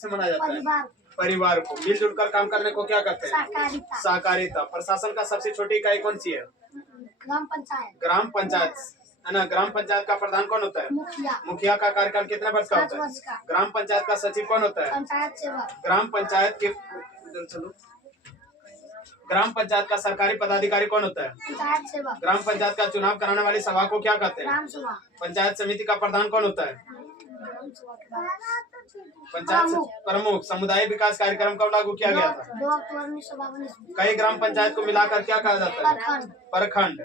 से मनाया जाता है? परिवार परिवार को मिलजुल कर काम करने को क्या कहते हैं? सहकारिता। सहकारिता। प्रशासन का सबसे छोटी इकाई कौन सी है? ग्राम पंचायत। ग्राम पंचायत है ना। ग्राम पंचायत का प्रधान कौन होता है? मुखिया। मुखिया का कार्यकाल कितने वर्ष का 5 होता है? वर्ष का। ग्राम पंचायत का सचिव कौन होता है? पंचायत सेवक। ग्राम पंचायत के ग्राम पंचायत का सरकारी पदाधिकारी कौन होता है? पंचायत सेवक। ग्राम पंचायत का चुनाव कराने वाली सभा को क्या कहते हैं? ग्राम सभा। पंचायत समिति का प्रधान कौन होता है? पंचायत प्रमुख। सामुदायिक विकास कार्यक्रम कब लागू किया गया था? 2 अक्टूबर 1952। कई ग्राम पंचायत को मिलाकर क्या कहा जाता है? प्रखंड। प्रखंड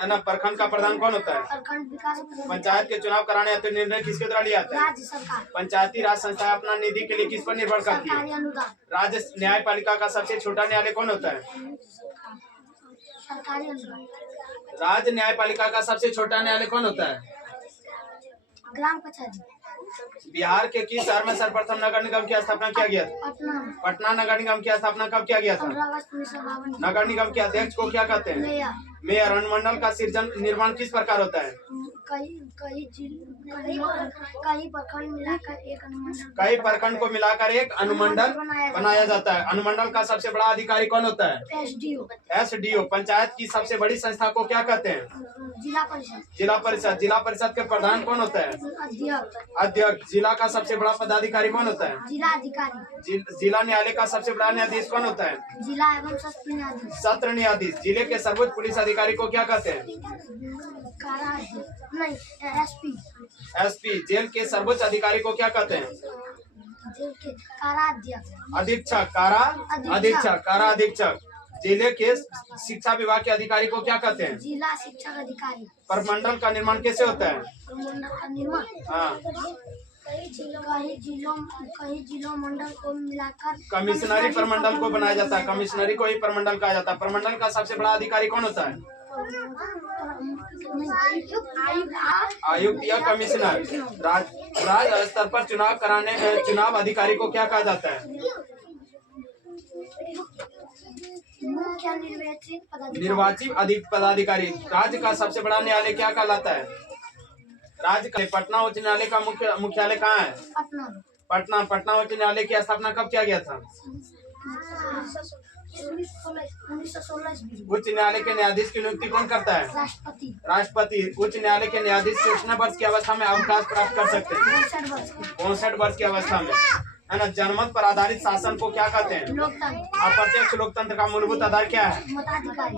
है ना। प्रखंड का प्रधान कौन होता है? प्रखंड विकास पंचायत के चुनाव कराने हेतु निर्णय किसके द्वारा लिया जाता है? राज्य सरकार। पंचायती राज संस्थाएं अपना निधि के लिए किस पर निर्भर करती है? सरकारी अनुदान। राज्य न्यायपालिका का सबसे छोटा न्यायालय कौन होता है? सरकारी अनुदान। राज्य न्यायपालिका का सबसे छोटा न्यायालय कौन होता है? ग्राम कचहरी। बिहार के किस शहर में सर्वप्रथम नगर निगम की स्थापना किया गया था? पटना। पटना नगर निगम की स्थापना कब किया गया था? 15 अगस्त 1952। नगर निगम के अध्यक्ष को क्या कहते हैं? मेयर। मेयर। अनुमंडल का सृजन निर्माण किस प्रकार होता है? कई प्रखंड मिलाकर एक अनुमंडल। कई प्रखंड को मिलाकर एक अनुमंडल बनाया जाता है। अनुमंडल का सबसे बड़ा अधिकारी कौन होता है? एसडीओ। एसडीओ। पंचायत की सबसे बड़ी संस्था को क्या कहते हैं? जिला परिषद। जिला परिषद। जिला परिषद के प्रधान कौन होता है? अध्यक्ष। अध्यक्ष। जिला का सबसे बड़ा पदाधिकारी कौन होता है? जिला अधिकारी। जिला न्यायालय का सबसे बड़ा न्यायाधीश कौन होता है? जिला एवं सत्र न्यायाधीश। सत्र न्यायाधीश। जिले के सर्वोच्च पुलिस अधिकारी को क्या कहते हैं? नहीं, एसपी। एसपी। जेल के सर्वोच्च अधिकारी को क्या कहते हैं? जेल के काराध्यक्ष। अधीक्षक। कारा अधीक्षक। कारा अधीक्षक। जिले के शिक्षा विभाग के अधिकारी को क्या कहते हैं? जिला शिक्षक अधिकारी। प्रमंडल का निर्माण कैसे होता है? प्रमंडल का निर्माण हाँ। कई जिलों मंडल को मिलाकर कमिश्नरी प्रमंडल को बनाया जाता है। कमिश्नरी को ही प्रमंडल कहा जाता है। प्रमंडल का सबसे बड़ा अधिकारी कौन होता है? आयुक्त या कमिश्नर। राज्य स्तर पर चुनाव अधिकारी को क्या कहा जाता है? मुख्य निर्वाचित पदाधिकारी। राज्य का सबसे बड़ा न्यायालय क्या कहलाता है? राज्य का पटना उच्च न्यायालय का मुख्यालय कहाँ है? पटना। पटना उच्च न्यायालय की स्थापना कब किया गया था? 1916। उच्च न्यायालय के न्यायाधीश की नियुक्ति कौन करता है? राष्ट्रपति। राष्ट्रपति। उच्च न्यायालय के न्यायाधीश कितने वर्ष की अवस्था में अवकाश प्राप्त कर सकते हैं? 65 वर्ष की अवस्था में है ना। जनमत पर आधारित शासन को क्या कहते हैं? लोकतंत्र। अप्रत्यक्ष लोकतंत्र का मूलभूत आधार क्या है? मताधिकारी।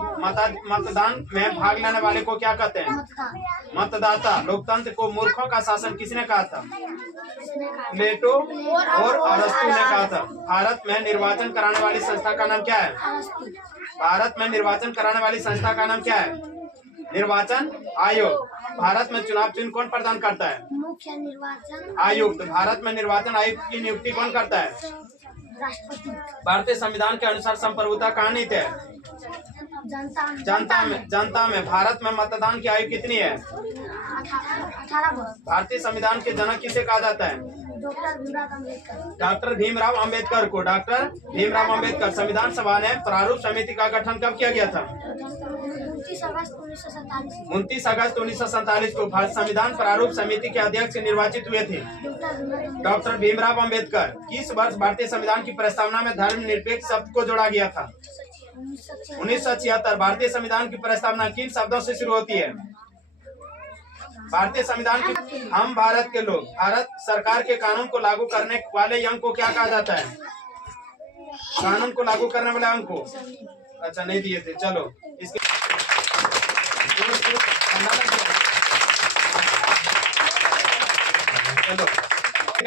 मतदान में भाग लेने वाले को क्या कहते हैं? मतदाता। लोकतंत्र को मूर्खों का शासन किसने कहा था? प्लेटो और अरस्तु ने कहा था। भारत में निर्वाचन कराने वाली संस्था का नाम क्या है? भारत में निर्वाचन कराने वाली संस्था का नाम क्या है? निर्वाचन आयोग। भारत में चुनाव चिन्ह कौन प्रदान करता है? मुख्य निर्वाचन आयुक्त। भारत में निर्वाचन आयुक्त की नियुक्ति कौन करता है? राष्ट्रपति। भारतीय संविधान के अनुसार संप्रभुता कहाँ नीत है? जनता में। भारत में मतदान की आयु कितनी है? 18 वर्ष। भारतीय संविधान के जनक किसे कहा जाता है? डॉक्टर भीमराव अम्बेडकर को। डॉक्टर भीमराव अम्बेडकर। संविधान सभा ने प्रारूप समिति का गठन कब किया गया था? 29 अगस्त 1947 को भारत संविधान प्रारूप समिति के अध्यक्ष निर्वाचित हुए थे डॉक्टर भीमराव अम्बेडकर। किस वर्ष भारतीय संविधान की प्रस्तावना में धर्मनिरपेक्ष शब्द को जोड़ा गया था? 1976। भारतीय संविधान की प्रस्तावना किन शब्दों से शुरू होती है? भारतीय संविधान की हम भारत के लोग। भारत सरकार के कानून को लागू करने वाले अंग को क्या कहा जाता है? कानून को लागू करने वाले अंग को। अच्छा नहीं दिए थे। चलो इसके चलो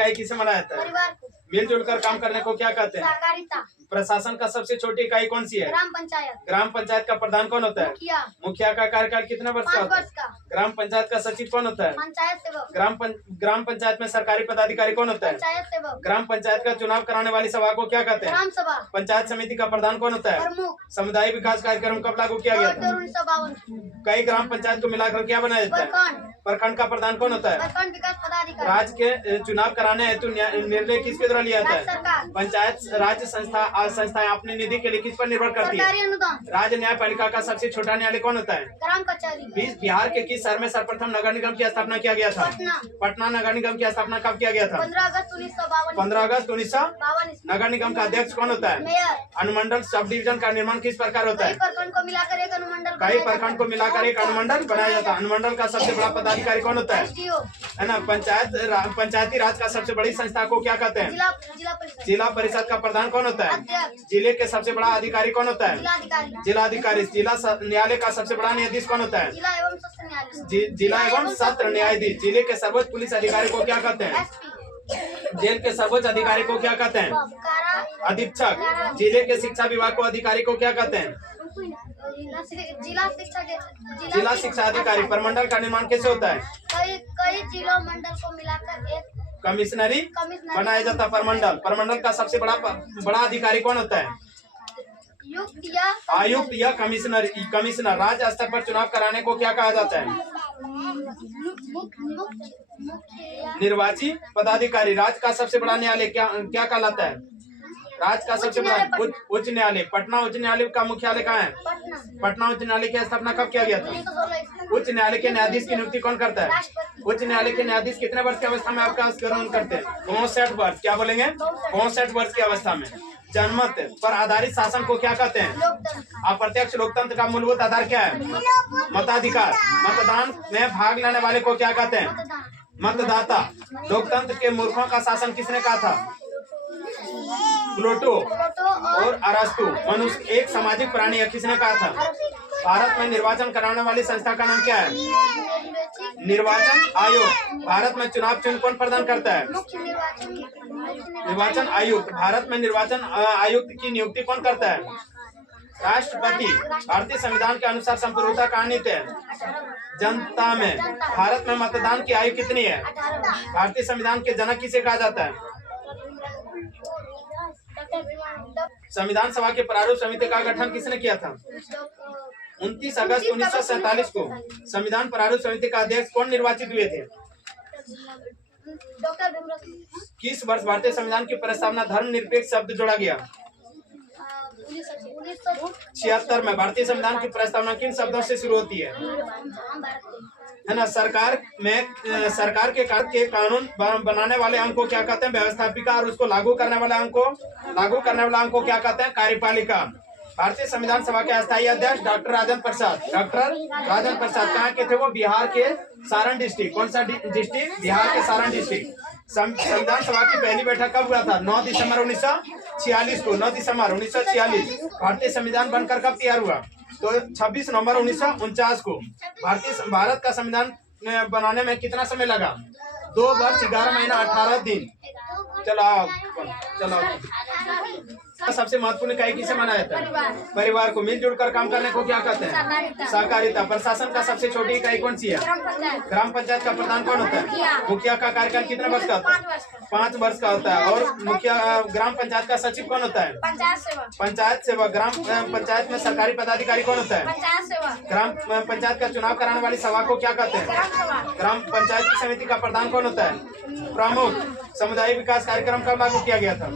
किसे मनाया जाता है? परिवार को। मिलजुल कर काम करने को क्या कहते हैं? सहकारिता। प्रशासन का सबसे छोटी इकाई कौन सी है? ग्राम पंचायत। ग्राम पंचायत का प्रधान कौन होता है? मुखिया। मुखिया का कार्यकाल कितने वर्ष का 5 होता है? वर्ष का। ग्राम पंचायत का सचिव कौन होता है? पंचायत सेवक। ग्राम पंचायत में सरकारी पदाधिकारी कौन होता है? पंचायत सेवक। ग्राम पंचायत का चुनाव कराने वाली सभा को क्या कहते हैं? ग्राम सभा। पंचायत समिति का प्रधान कौन होता है? प्रमुख। सामुदायिक विकास कार्यक्रम कब लागू किया गया था? 1952। कई ग्राम पंचायत को मिलाकर क्या बनाया जाता है? प्रखंड। प्रखंड का प्रधान कौन होता है? प्रखंड विकास पदाधिकारी। राज्य के चुनाव कराने हेतु निर्णय किसके द्वारा लिया जाता राज्य है? सरकार। पंचायत राज संस्थाएं अपने निधि के लिए किस पर निर्भर करती है? सरकारी अनुदान। राज्य न्यायपालिका का सबसे छोटा न्यायालय कौन होता है? ग्राम कचहरी। बिहार के किस किस शहर में सर्वप्रथम नगर निगम की स्थापना किया गया था? पटना नगर निगम की स्थापना कब किया गया था? 15 अगस्त 1952। 15 अगस्त 1952। 52। नगर निगम का अध्यक्ष कौन होता है? मेयर। अनुमंडल सब डिवीजन का निर्माण किस प्रकार होता कई है? प्रखंड को मिलाकर एक अनुमंडल कई प्रखंड को मिलाकर एक अनुमंडल बनाया जाता है। अनुमंडल का सबसे बड़ा पदाधिकारी कौन होता है? SDO। है ना। पंचायती राज का सबसे बड़ी संस्था को क्या कहते हैं? जिला परिषद। जिला परिषद का प्रधान कौन होता है? अध्यक्ष। जिले के सबसे बड़ा अधिकारी कौन होता है? जिलाधिकारी। जिलाधिकारी। जिला न्यायालय का सबसे बड़ा न्यायाधीश कौन होता है? जिला एवं सत्र न्यायालय। जिला एवं सत्र न्यायाधीश। जिले के सर्वोच्च पुलिस अधिकारी को क्या कहते हैं? SP। जेल के सर्वोच्च अधिकारी को क्या कहते हैं? कारा। अधीक्षक। जिले के शिक्षा विभाग को अधिकारी को क्या कहते हैं? जिला शिक्षा अधिकारी। प्रमंडल का निर्माण कैसे होता है? कई जिलों मंडल को मिलाकर एक कमिश्नरी बनाया जाता है। प्रमंडल का सबसे बड़ा अधिकारी कौन होता है? आयुक्त या कमिश्नर। राज्य स्तर पर चुनाव कराने को क्या कहा जाता है? निर्वाची पदाधिकारी। राज्य का सबसे बड़ा न्यायालय क्या कहलाता है? राज्य का सबसे बड़ा उच्च न्यायालय। पटना उच्च न्यायालय का मुख्यालय कहाँ है? पटना उच्च न्यायालय की स्थापना कब किया गया था? उच्च न्यायालय के न्यायाधीश की नियुक्ति कौन करता है? उच्च न्यायालय के न्यायाधीश कितने वर्ष की अवस्था में आपका ग्रहण करते हैं? 65 वर्ष। क्या बोलेंगे? 65 वर्ष की अवस्था में। जनमत पर आधारित शासन को क्या कहते हैं? अप्रत्यक्ष लोकतंत्र का मूलभूत आधार क्या है? मताधिकार। मतदान में भाग लेने वाले को क्या कहते हैं? मतदाता। लोकतंत्र के मूर्खों का शासन किसने कहा था? प्लेटो और अरस्तु। मनुष्य एक सामाजिक प्राणी है किसने कहा था? भारत में निर्वाचन कराने वाली संस्था का नाम क्या है? निर्वाचन आयोग। भारत में चुनाव चिन्ह कौन प्रदान करता है? निर्वाचन आयुक्त। भारत में निर्वाचन आयुक्त की नियुक्ति कौन करता है? राष्ट्रपति। भारतीय संविधान के अनुसार संप्रभुता कहाँ नीति है? जनता में। भारत में मतदान की आयु कितनी है? भारतीय संविधान के जनक किसे कहा जाता है? संविधान सभा के प्रारूप समिति का गठन किसने किया था? 29 अगस्त 1947 को संविधान प्रारूप समिति का अध्यक्ष कौन निर्वाचित हुए थे? किस वर्ष भारतीय संविधान की प्रस्तावना धर्मनिरपेक्ष शब्द जोड़ा गया? 76 में। भारतीय संविधान की प्रस्तावना किन शब्दों से शुरू होती है? है ना। सरकार के कानून बनाने वाले अंग को क्या कहते हैं? व्यवस्थापिका। और उसको लागू करने वाला अंग को क्या कहते हैं? कार्यपालिका। भारतीय संविधान सभा के अस्थायी अध्यक्ष डॉक्टर राजेंद्र प्रसाद कहाँ के थे? वो बिहार के सारण डिस्ट्रिक्ट। कौन सा डिस्ट्रिक्ट? बिहार के सारण डिस्ट्रिक्ट। संविधान सभा की पहली बैठक कब हुआ था? 9 दिसंबर 1946 को। 9 दिसंबर 1946। भारतीय संविधान बनकर कब तैयार हुआ? तो 26 नवंबर 1949 को। भारत का संविधान बनाने में कितना समय लगा? 2 वर्ष 11 महीना 18 दिन। चलो सबसे महत्वपूर्ण इकाई किसे माना जाता है? परिवार को। मिलजुल कर काम करने को क्या कहते हैं? सहकारिता। प्रशासन का सबसे छोटी इकाई कौन सी है? ग्राम पंचायत का प्रधान कौन होता है? मुखिया का कार्यकाल कितने वर्ष का होता है? 5 वर्ष का होता है। और ग्राम पंचायत का सचिव कौन होता है? पंचायत सेवक। ग्राम पंचायत में सरकारी पदाधिकारी कौन होता है? ग्राम पंचायत का चुनाव कराने वाली सभा को क्या कहते हैं? ग्राम पंचायत की समिति का प्रधान कौन होता है? प्रमुख। सामुदायिक विकास कार्यक्रम कब लागू किया गया था?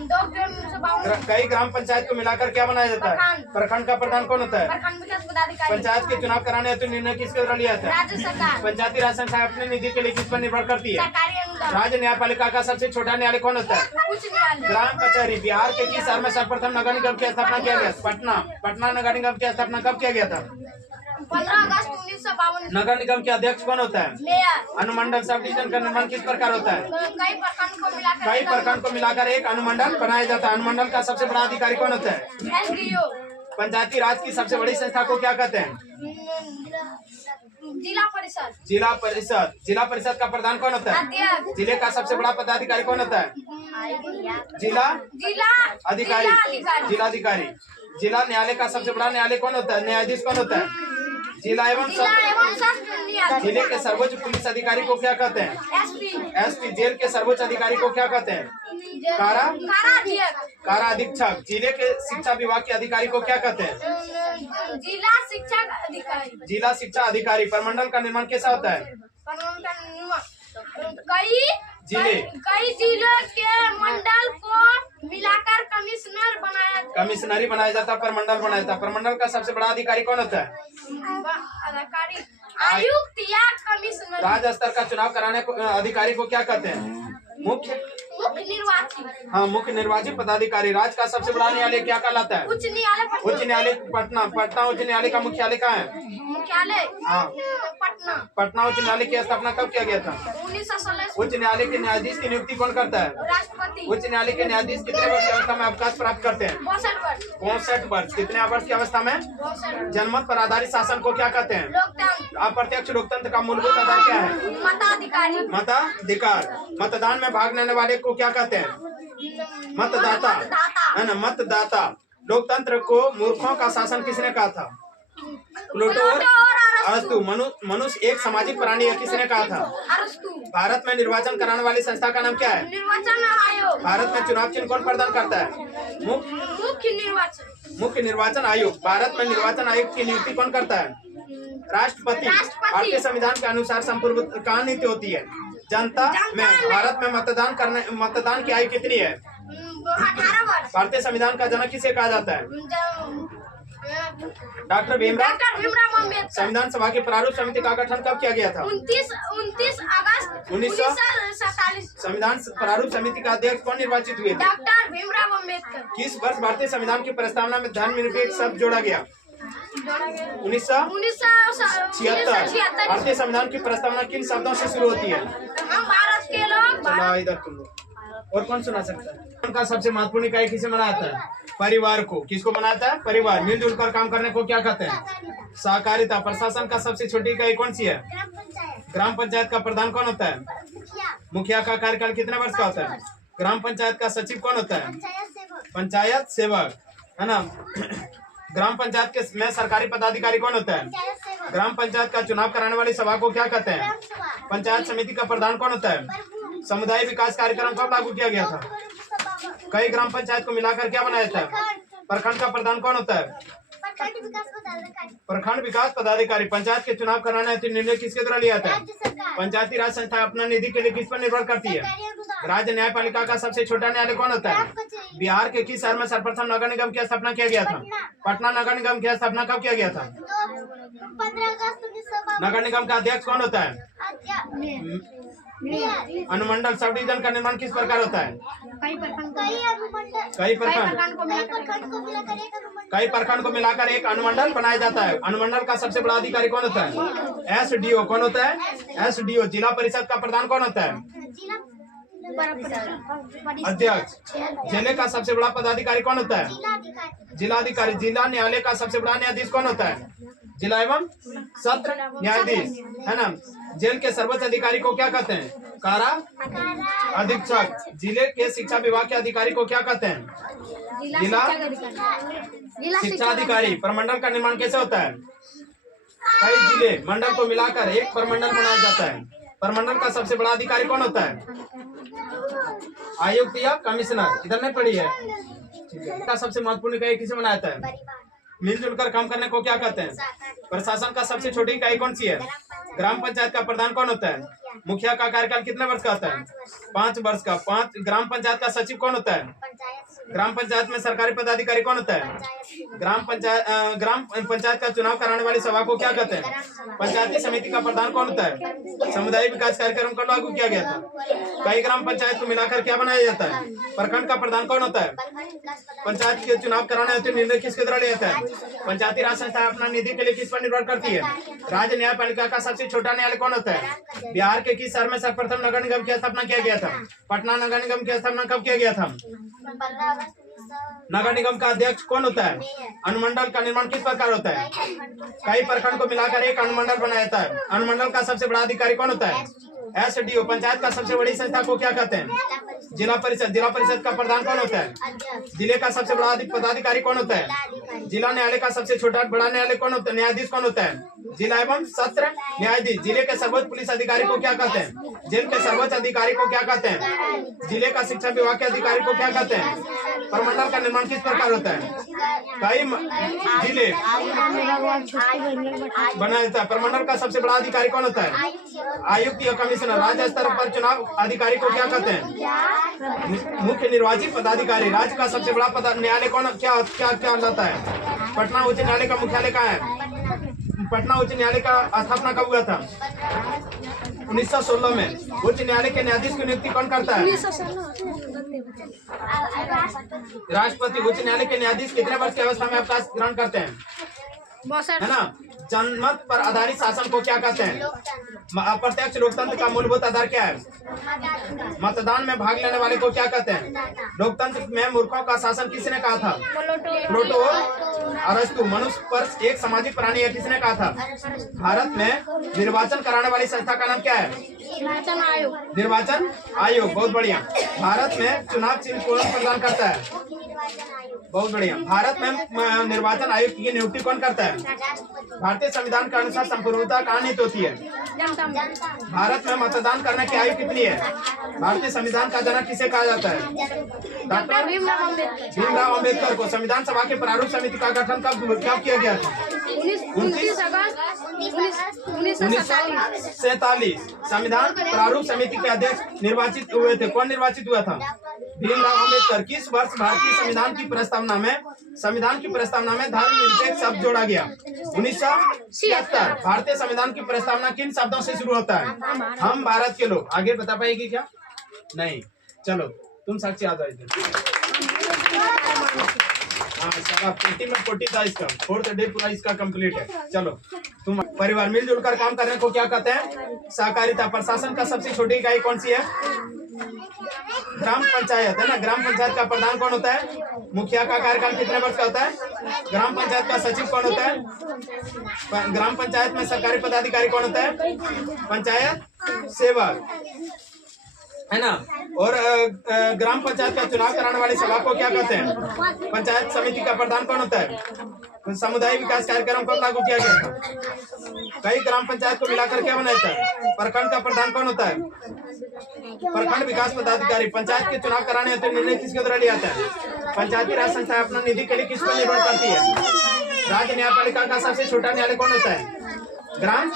कई ग्राम पंचायत को मिलाकर क्या बनाया जाता है? प्रखंड का प्रधान कौन होता है? पंचायत के चुनाव कराने हेतु निर्णय किसके द्वारा लिया जाता है? पंचायती राज संस्था अपने निधि के लिए किस पर निर्भर करती है? राज्य न्यायपालिका का सबसे छोटा न्यायालय कौन होता है? ग्राम कचहरी। बिहार के किस शहर में सर्वप्रथम नगर निगम की स्थापना किया गया? पटना नगर निगम की स्थापना कब किया गया था? 15 अगस्त 1952। नगर निगम के अध्यक्ष कौन होता है? मेयर। अनुमंडल सब डिवीजन का निर्माण किस प्रकार होता है? कई प्रखंड को मिलाकर एक अनुमंडल बनाया जाता है। अनुमंडल का सबसे बड़ा अधिकारी कौन होता है? SDO। पंचायती राज की सबसे बड़ी संस्था को क्या कहते हैं? जिला परिषद का प्रधान कौन होता है? जिले का सबसे बड़ा पदाधिकारी कौन होता है? जिलाधिकारी। जिला न्यायालय का सबसे बड़ा न्यायालय कौन होता है? न्यायाधीश कौन होता है? जिला एवं जिले के सर्वोच्च पुलिस अधिकारी को क्या कहते हैं? SP। जेल के सर्वोच्च अधिकारी को क्या कहते हैं? कारा अधीक्षक। जिले के शिक्षा विभाग के अधिकारी को क्या कहते हैं? जिला शिक्षा अधिकारी। प्रमंडल का निर्माण कैसा होता है? कई जिलों के मंडल को मिलाकर कमिश्नरी बनाया जाता है। प्रमंडल बनाया जाता है। प्रमंडल का सबसे बड़ा अधिकारी कौन होता है? आयुक्त या कमिश्नर। राज्य स्तर का चुनाव कराने को अधिकारी को क्या कहते हैं? मुख्य निर्वाची। हाँ, मुख्य निर्वाची पदाधिकारी। राज्य का सबसे बड़ा न्यायालय क्या कहलाता है? उच्च न्यायालय। उच्च न्यायालय पटना। पटना उच्च न्यायालय का मुख्यालय कहाँ है? मुख्यालय हाँ, पटना। पटना उच्च न्यायालय की स्थापना कब किया गया था? 1916। उच्च न्यायालय के न्यायाधीश की नियुक्ति कौन करता है? राष्ट्रपति। उच्च न्यायालय के न्यायाधीश कितने वर्ष की अवस्था में अवकाश प्राप्त करते हैं? 62 वर्ष। 65 वर्ष। कितने वर्ष की अवस्था में? 62। जनमत पर आधारित शासन को क्या कहते हैं? लोकतंत्र। अप्रत्यक्ष लोकतंत्र का मूलभूत आधार क्या है? मताधिकारी। मताधिकार। मतदान में भाग लेने वाले को क्या कहते हैं? मतदाता, है ना, मतदाता। लोकतंत्र को मूर्खों का शासन किसने कहा था? प्लेटो और अरस्तु। मनुष्य एक सामाजिक प्राणी है, किसने कहा था? अरस्तु। भारत में निर्वाचन कराने वाली संस्था का नाम क्या है? निर्वाचन आयोग। भारत में चुनाव चिन्ह कौन प्रदान करता है? मुख्य निर्वाचन आयोग। भारत में निर्वाचन आयोग की नियुक्ति कौन करता है? राष्ट्रपति। भारतीय संविधान के अनुसार संपूर्ण कहाँ नीति होती है? जनता में। भारत में मतदान की आयु कितनी है? 18 वर्ष। भारतीय संविधान का जनक किसे कहा जाता है? डॉक्टर भीमराव अम्बेडकर। संविधान सभा की प्रारूप समिति का गठन कब किया गया था? 29 अगस्त 1947। संविधान प्रारूप समिति का अध्यक्ष कौन निर्वाचित हुए थे? डॉक्टर भीमराव अम्बेडकर। किस वर्ष भारतीय संविधान की प्रस्तावना में धर्मनिरपेक्ष शब्द जोड़ा गया? 1976। भारतीय संविधान की प्रस्तावना किन शब्दों से शुरू होती है? हम भारत के लोग। चलो इधर तुम लोग। और कौन सुना सकता है? उनका सबसे महत्वपूर्ण इकाई किसे मनाता है? परिवार को। किसको मनाता है? परिवार। मिलजुल कर काम करने को क्या कहते हैं? सहकारिता। प्रशासन का सबसे छोटी इकाई कौन सी है? ग्राम पंचायत का प्रधान कौन होता है? मुखिया का कार्यकाल कितने वर्ष का होता है? ग्राम पंचायत का सचिव कौन होता है? पंचायत सेवक, है ना। ग्राम पंचायत के में सरकारी पदाधिकारी कौन होता है? ग्राम पंचायत का चुनाव कराने वाली सभा को क्या कहते हैं? पंचायत समिति का प्रधान कौन होता है? समुदाय विकास कार्यक्रम कब लागू किया गया था? कई ग्राम पंचायत को मिलाकर क्या बनाया था? प्रखंड का प्रधान कौन होता है? प्रखंड विकास पदाधिकारी। पंचायत के चुनाव कराने हेतु निर्णय किसके द्वारा लिया था? पंचायती राज संस्था अपना निधि के लिए किस पर निर्भर करती है? राज्य न्यायपालिका का सबसे छोटा न्यायालय कौन होता है? बिहार के किस शहर में सर्वप्रथम नगर निगम की स्थापना किया गया था? पटना नगर निगम की स्थापना कब किया गया था? 15 अगस्त 1952। नगर निगम का अध्यक्ष कौन होता है? अनुमंडल। सब डिवीजन का निर्माण किस प्रकार होता है? कई प्रखंड को मिलाकर एक अनुमंडल बनाया जाता है। अनुमंडल का सबसे बड़ा अधिकारी कौन होता है? SDO। कौन होता है? SDO। जिला परिषद का प्रधान कौन होता है? अध्यक्ष। जिले का सबसे बड़ा पदाधिकारी कौन होता है? जिलाधिकारी। जिला न्यायालय का सबसे बड़ा न्यायाधीश कौन होता है? जिला एवं सत्र न्यायाधीश, है ना। जेल के सर्वोच्च अधिकारी को क्या कहते हैं? कारा अधीक्षक। जिले के शिक्षा विभाग के अधिकारी को क्या कहते हैं? जिला शिक्षा अधिकारी। प्रमंडल का निर्माण कैसे होता है? कई जिले मंडल को मिलाकर एक प्रमंडल बनाया जाता है। प्रमंडल का सबसे बड़ा अधिकारी कौन होता है? आयुक्त या कमिश्नर। इधर नहीं पड़ी है। का सबसे महत्वपूर्ण इकाई किसे बनाया जाता है? मिलजुल कर काम करने को क्या कहते हैं? प्रशासन का सबसे छोटी इकाई कौन सी है? ग्राम पंचायत का प्रधान कौन होता है? मुखिया का कार्यकाल कितने वर्ष का होता है? 5 वर्ष का। ग्राम पंचायत का सचिव कौन होता है? ग्राम पंचायत में सरकारी पदाधिकारी कौन होता है? ग्राम पंचायत का चुनाव कराने वाली सभा को क्या कहते हैं? पंचायती समिति का प्रधान कौन होता है? समुदाय विकास कार्यक्रम कब लागू किया गया था? कई ग्राम पंचायत को मिलाकर क्या बनाया जाता है? प्रखंड का प्रधान कौन होता है? पंचायत के चुनाव कराने हेतु निर्णय किसके द्वारा लिया जाता है? पंचायती राज संस्था अपना निधि के लिए किस पर निर्भर करती है? राज्य न्यायपालिका का सबसे छोटा न्यायालय कौन होता है? बिहार के किस शहर में सर्वप्रथम नगर निगम की स्थापना किया गया था? पटना नगर निगम की स्थापना कब किया गया था? 15 अगस्त। नगर निगम का अध्यक्ष कौन होता है? अनुमंडल का निर्माण किस प्रकार होता है? कई प्रखंड को मिलाकर एक अनुमंडल बनाया जाता है। अनुमंडल का सबसे बड़ा अधिकारी कौन होता है? SDO। पंचायत का सबसे बड़ी संस्था को क्या कहते हैं? जिला परिषद। जिला परिषद का प्रधान कौन होता है? जिले का सबसे बड़ा पदाधिकारी कौन होता है? जिला न्यायालय का सबसे छोटा बड़ा न्यायालय कौन होता है? न्यायाधीश कौन होता है? जिला एवं सत्र न्यायाधीश। जिले के सर्वोच्च पुलिस अधिकारी को क्या कहते हैं? जेल के सर्वोच्च अधिकारी को क्या कहते हैं? जिले का शिक्षा विभाग के अधिकारी को क्या कहते हैं? प्रमंडल का निर्माण किस प्रकार होता है? कई जिले बनाया जाता है। प्रमंडल का सबसे बड़ा अधिकारी कौन होता है? आयुक्त या कमिश्नर। राज्य स्तर पर चुनाव अधिकारी को क्या कहते हैं? मुख्य निर्वाची पदाधिकारी। राज्य का सबसे बड़ा न्यायालय कौन क्या क्या क्या होता है? पटना उच्च न्यायालय का मुख्यालय कहाँ है? पटना उच्च न्यायालय का स्थापना कब हुआ था? 1916 में। उच्च न्यायालय के न्यायाधीश की नियुक्ति कौन करता है? राष्ट्रपति। उच्च न्यायालय के न्यायाधीश कितने वर्ष की अवस्था में अवकाश ग्रहण करते हैं? है ना। जनमत पर आधारित शासन को क्या कहते हैं? अप्रत्यक्ष लोकतंत्र का मूलभूत आधार क्या है? मतदान में भाग लेने वाले को क्या कहते हैं? लोकतंत्र में मूर्खों का शासन किसने कहा था? प्लेटो और अरस्तु। मनुष्य पर एक सामाजिक प्राणी है किसने कहा था? भारत में निर्वाचन कराने वाली संस्था का नाम क्या है? निर्वाचन आयोग। निर्वाचन आयोग। बहुत बढ़िया। भारत में चुनाव चिन्ह कौन प्रदान करता है? बहुत बढ़िया। भारत में निर्वाचन आयोग की नियुक्ति कौन करता है? भारतीय संविधान के अनुसार संप्रभुता कहाँ निहित होती है? भारत में मतदान करने की आयु कितनी है? भारतीय संविधान का जनक किसे कहा जाता है? डॉक्टर भीमराव अम्बेडकर को। संविधान सभा के प्रारूप समिति का गठन कब किया गया था? 29 अगस्त 1947। संविधान प्रारूप समिति के अध्यक्ष निर्वाचित हुए थे। कौन निर्वाचित हुआ था? भीमराव अम्बेडकर। किस वर्ष भारतीय संविधान की प्रस्तावना में धर्मनिरपेक्ष शब्द जोड़ा गया? 1976। भारतीय संविधान की प्रस्तावना किन शब्दों से शुरू होता है? हम भारत के लोग। आगे बता पाएगी क्या? नहीं। चलो तुम साक्षी आ जाओ। हाँ, 40 में 40 था इसका। 4th डे पूरा इसका कंप्लीट है। चलो तुम परिवार मिलजुल कर काम करने को क्या कहते हैं? सहकारिता। प्रशासन का सबसे छोटी इकाई कौन सी है? ग्राम पंचायत, है ना। ग्राम पंचायत का प्रधान कौन होता है? मुखिया का कार्यकाल कितने वर्ष का होता है? ग्राम पंचायत का सचिव कौन होता है? ग्राम पंचायत में सरकारी पदाधिकारी कौन होता है? पंचायत सेवक, है ना। और ग्राम पंचायत का चुनाव कराने वाली सभा को क्या कहते हैं? पंचायत समिति का प्रधान कौन होता है? समुदाय विकास कार्यक्रम कब लागू किया गया था? कई ग्राम पंचायत को मिलाकर क्या बनाया था? प्रखंड का प्रधान कौन होता है? प्रखंड विकास पदाधिकारी। पंचायत के चुनाव कराने हेतु निर्णय किसके द्वारा लिया जाता है? पंचायती राज संस्था अपना निधि के लिए किस पर निर्भर करती है? राज्य न्यायपालिका का सबसे छोटा न्यायालय कौन होता है? ग्राम।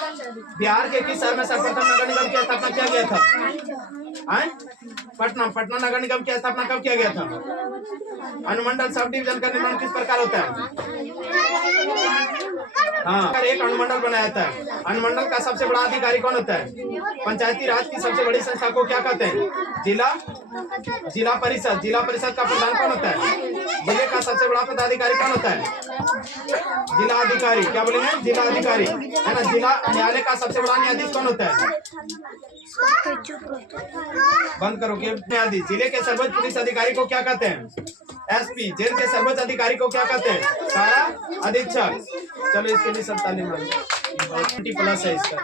बिहार के किस शहर में सर्वप्रथम नगर निगम की स्थापना किया गया था? पटना नगर निगम की स्थापना कब किया गया था? अनुमंडल सब डिवीजन का निर्माण किस प्रकार होता है? हाँ, एक अनुमंडल बनाया जाता है। अनुमंडल का सबसे बड़ा अधिकारी कौन होता है? पंचायती राज की सबसे बड़ी संस्था को क्या कहते हैं? जिला परिषद। जिला परिषद का प्रधान कौन होता है? जिले का सबसे बड़ा पदाधिकारी कौन होता है? जिला अधिकारी। क्या बोलेंगे? जिला अधिकारी, है ना। जिला न्यायालय का सबसे बड़ा न्यायाधीश कौन होता है? बंद करो के न्यायाधीश। जिले के सर्वोच्च पुलिस अधिकारी को क्या कहते हैं? एसपी। जेल के सर्वोच्च अधिकारी को क्या कहते हैं? कारा अधीक्षक। चलो इसके लिए सब तालीम 20+ है इसका।